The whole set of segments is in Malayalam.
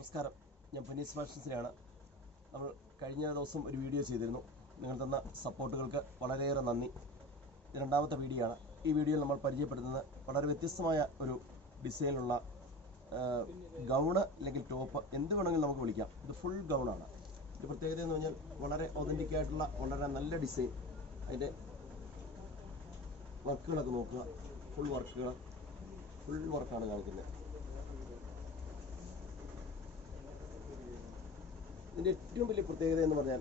നമസ്കാരം, ഞാൻ പുനീസ് ഫാഷൻസിനെയാണ്. നമ്മൾ കഴിഞ്ഞ ദിവസം ഒരു വീഡിയോ ചെയ്തിരുന്നു. നിങ്ങൾ തന്ന സപ്പോർട്ടുകൾക്ക് വളരെയേറെ നന്ദി. രണ്ടാമത്തെ വീഡിയോ ആണ്. ഈ വീഡിയോയിൽ നമ്മൾ പരിചയപ്പെടുത്തുന്നത് വളരെ വ്യത്യസ്തമായ ഒരു ഡിസൈനിലുള്ള ഗൗണ് അല്ലെങ്കിൽ ടോപ്പ്, എന്ത് വേണമെങ്കിലും നമുക്ക് വിളിക്കാം. ഇത് ഫുൾ ഗൗണാണ്. ഇത് പ്രത്യേകത എന്ന് പറഞ്ഞാൽ വളരെ ഒതൻറ്റിക് ആയിട്ടുള്ള വളരെ നല്ല ഡിസൈൻ. അതിൻ്റെ വർക്കുകളൊക്കെ നോക്കുക, ഫുൾ വർക്കാണ് കാണിക്കുന്നത്. ഇതിൻ്റെ ഏറ്റവും വലിയ പ്രത്യേകത എന്ന് പറഞ്ഞാൽ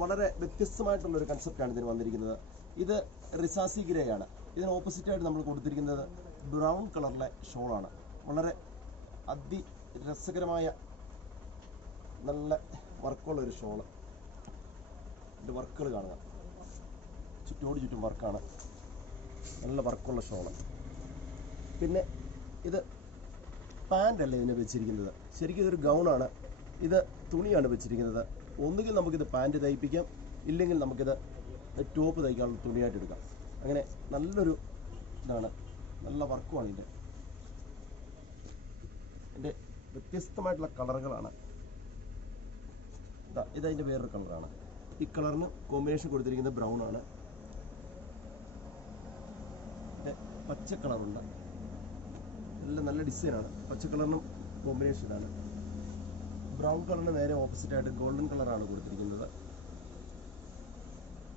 വളരെ വ്യത്യസ്തമായിട്ടുള്ളൊരു കൺസെപ്റ്റാണ് ഇതിന് വന്നിരിക്കുന്നത്. ഇത് റിസാസി ഗ്രേ ആണ്. ഇതിന് ഓപ്പോസിറ്റായിട്ട് നമ്മൾ കൊടുത്തിരിക്കുന്നത് ബ്രൗൺ കളറിലെ ഷോളാണ്. വളരെ അതിരസകരമായ നല്ല വർക്കുള്ളൊരു ഷോള്. ഇതിൻ്റെ വർക്കുകൾ കാണുക, ചുറ്റും വർക്കാണ്, നല്ല വർക്കുള്ള ഷോള്. പിന്നെ ഇത് പാൻ്റല്ല ഇതിനെ വെച്ചിരിക്കുന്നത്, ശരിക്കും ഇതൊരു ഗൗണാണ്. ഇത് തുണിയാണ് വെച്ചിരിക്കുന്നത്. ഒന്നുകിൽ നമുക്കിത് പാൻറ്റ് തയ്പ്പിക്കാം, ഇല്ലെങ്കിൽ നമുക്കിത് ടോപ്പ് തയ്ക്കാനുള്ള തുണിയായിട്ട് എടുക്കാം. അങ്ങനെ നല്ലൊരു ഇതാണ്, നല്ല വർക്കുമാണ് ഇതിൻ്റെ വ്യത്യസ്തമായിട്ടുള്ള കളറുകളാണ്. ഇതതിൻ്റെ വേറൊരു കളറാണ്. ഈ കളറിന് കോമ്പിനേഷൻ കൊടുത്തിരിക്കുന്നത് ബ്രൗൺ ആണ്. പച്ച കളറുണ്ട്, എല്ലാം നല്ല ഡിസൈനാണ്. പച്ച കളറിനും കോമ്പിനേഷൻ ഇതാണ്. ബ്രൗൺ കളറിന് നേരെ ഓപ്പോസിറ്റായിട്ട് ഗോൾഡൻ കളറാണ് കൊടുത്തിരിക്കുന്നത്.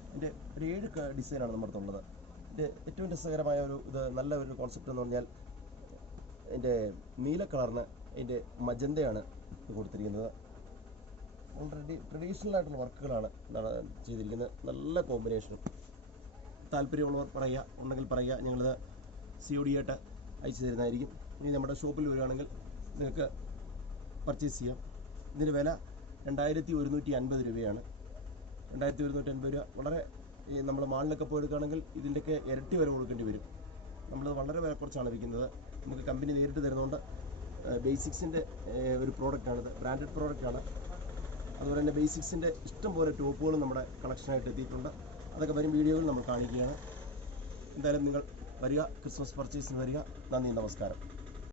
ഇതിൻ്റെ ഒരു 7 ഡിസൈനാണ് നമ്മുടെ അടുത്തുള്ളത്. ഇതിൻ്റെ ഏറ്റവും രസകരമായ ഇത് നല്ല ഒരു കോൺസെപ്റ്റ് എന്ന് പറഞ്ഞാൽ ഇതിൻ്റെ നീല കളറിന് ഇതിൻ്റെ മജന്തയാണ് കൊടുത്തിരിക്കുന്നത്. ഓൾറെഡി ട്രഡീഷണൽ ആയിട്ടുള്ള വർക്കുകളാണ് ചെയ്തിരിക്കുന്നത്. നല്ല കോമ്പിനേഷനും. താല്പര്യമുള്ളവർ ഉണ്ടെങ്കിൽ പറയുക, ഞങ്ങളിത് COD ആയിട്ട് അയച്ചു തരുന്നതായിരിക്കും. ഇനി നമ്മുടെ ഷോപ്പിൽ വരികയാണെങ്കിൽ നിങ്ങൾക്ക് പർച്ചേസ് ചെയ്യാം. ഇതിൻ്റെ വില 2150 രൂപയാണ്. 2150 രൂപ വളരെ, നമ്മൾ മാളിലൊക്കെ പോയി എടുക്കുകയാണെങ്കിൽ ഇതിൻ്റെയൊക്കെ ഇരട്ടി വില കൊടുക്കേണ്ടി വരും. നമ്മളത് വളരെ വില കുറച്ചാണ് വിൽക്കുന്നത്. നമുക്ക് കമ്പനി നേരിട്ട് തരുന്നതുകൊണ്ട് ബേസിക്സിൻ്റെ ഒരു പ്രോഡക്റ്റാണിത്, ബ്രാൻഡഡ് പ്രോഡക്റ്റാണ്. അതുപോലെ തന്നെ ബേസിക്സിൻ്റെ ഇഷ്ടംപോലെ ടോപ്പുകളും നമ്മുടെ കളക്ഷനായിട്ട് എത്തിയിട്ടുണ്ട്. അതൊക്കെ വരും വീഡിയോയിൽ നമ്മൾ കാണിക്കുകയാണ്. എന്തായാലും നിങ്ങൾ വരിക, ക്രിസ്മസ് പർച്ചേസിന് വരിക. നന്ദി, നമസ്കാരം.